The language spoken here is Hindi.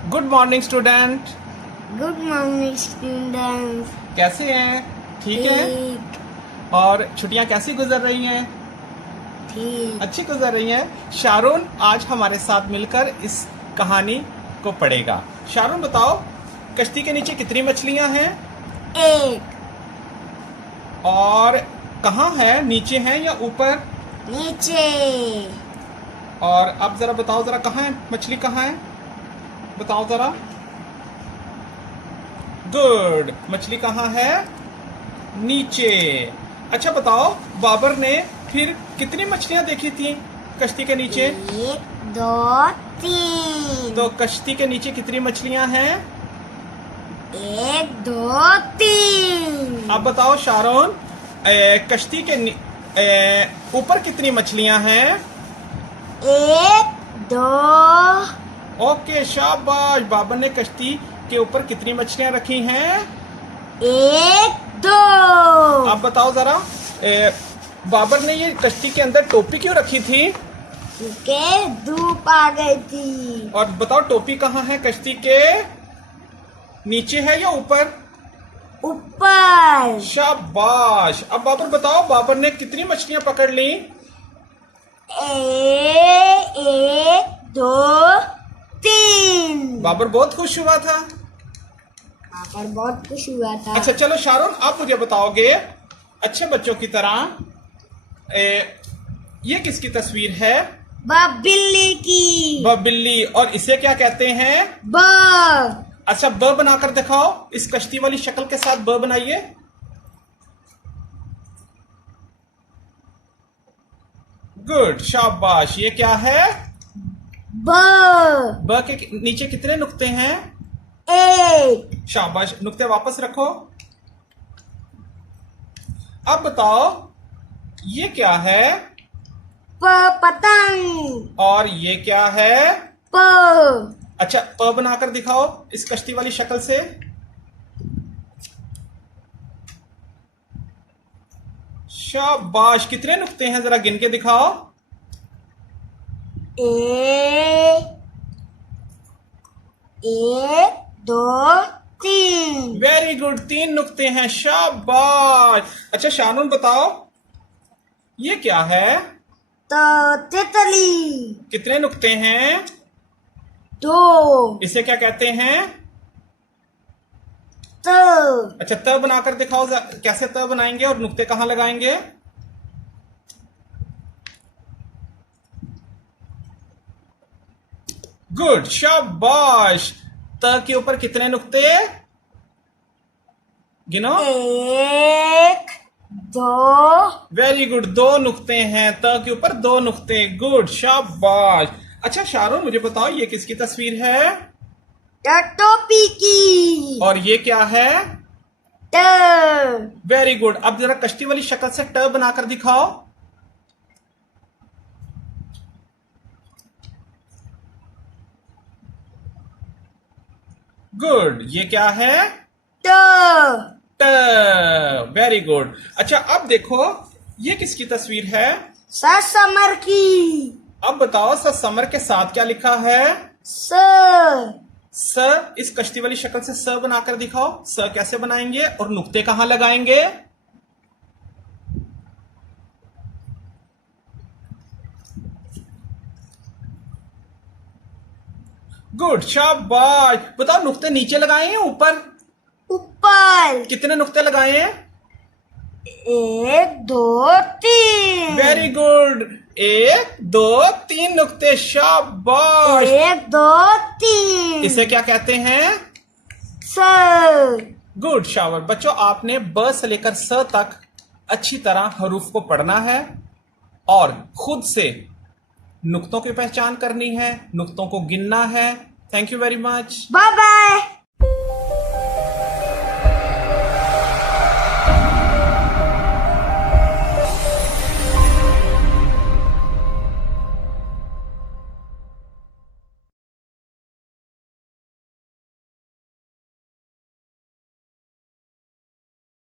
Good morning student. Good morning students. कैसे हैं? ठीक है। ठीक और छुट्टियां कैसी गुजर रही हैं? ठीक। अच्छी गुजर रही हैं। शारून आज हमारे साथ मिलकर इस कहानी को पढ़ेगा। शारून बताओ, कश्ती के नीचे कितनी मछलियां हैं एक। और कहाँ है? नीचे है या ऊपर? नीचे। और अब जरा बताओ, जरा कहाँ है मछली? कहाँ है बताओ जरा। गुड, मछली कहाँ है? नीचे। अच्छा बताओ, बाबर ने फिर कितनी मछलियां देखी थी कश्ती के नीचे? 1 2 3। तो कश्ती के नीचे कितनी मछलियां हैं? 1 2 3। अब बताओ शारोन, कश्ती के ऊपर कितनी मछलियां हैं? 1 2। ओके, शाबाश। बाबर ने कश्ती के ऊपर कितनी मछलियां रखी हैं? 1 2। अब बताओ जरा, बाबर ने ये कश्ती के अंदर टोपी क्यों रखी थी? क्योंकि धूप आ गई थी। और बताओ, टोपी कहाँ है? कश्ती के नीचे है या ऊपर? ऊपर। शाबाश। अब बाबर बताओ, बाबर ने कितनी मछलियां पकड़ ली? 1 2 3। बाबर बहुत खुश हुआ था। पर बहुत खुश हुआ था। अच्छा चलो शारून, आप मुझे बताओगे अच्छे बच्चों की तरह, ये किसकी तस्वीर है? बिल्ली की। बिल्ली। और इसे क्या कहते हैं? ब। अच्छा, ब बनाकर दिखाओ। इस कश्ती वाली शक्ल के साथ ब बनाइए। गुड, शाबाश। ये क्या है? ब के नीचे कितने नुक्ते हैं? 1। शाबाश। नुक्ते वापस रखो। अब बताओ, ये क्या है? पतंग। और ये क्या है? प। अच्छा, प बनाकर दिखाओ इस कश्ती वाली शक्ल से। शाबाश। कितने नुक्ते हैं जरा गिन के दिखाओ। 1 2 3। वेरी गुड, 3 नुक्ते हैं। शाबाश। अच्छा शानून बताओ, ये क्या है? तो तितली। कितने नुक्ते हैं? 2। इसे क्या कहते हैं? तो अच्छा, त बनाकर दिखाओ। कैसे त बनाएंगे और नुक्ते कहां लगाएंगे? गुड, शाबाश। त के ऊपर कितने नुक्ते? गिनो। 1 2। वेरी गुड, 2 नुक्ते हैं। त के ऊपर 2 नुक्ते। गुड, शाबाश। अच्छा शारून, मुझे बताओ, ये किसकी तस्वीर है? टोपी की। और ये क्या है? ट। Very good. अब जरा कश्ती वाली शक्ल से ट बनाकर दिखाओ। गुड। ये क्या है? ट। ट। Very good. अच्छा, अब देखो, ये किसकी तस्वीर है? समर की। अब बताओ, समर के साथ क्या लिखा है? स। स। इस कश्ती वाली शक्ल से स बनाकर दिखाओ। स कैसे बनाएंगे और नुक्ते कहां लगाएंगे? गुड, शाबाश। बताओ, नुक्ते नीचे लगाए हैं ऊपर? ऊपर। कितने नुक्ते लगाए हैं? 1 2 3। Very good. 1 2 3 नुक्ते। शाबाश। 1 2 3। इसे क्या कहते हैं? स। गुड, शाबाश। बच्चों, आपने ब से लेकर स तक अच्छी तरह हरूफ को पढ़ना है और खुद से नुक्तों की पहचान करनी है, नुक्तों को गिनना है। Thank you very much. Bye bye.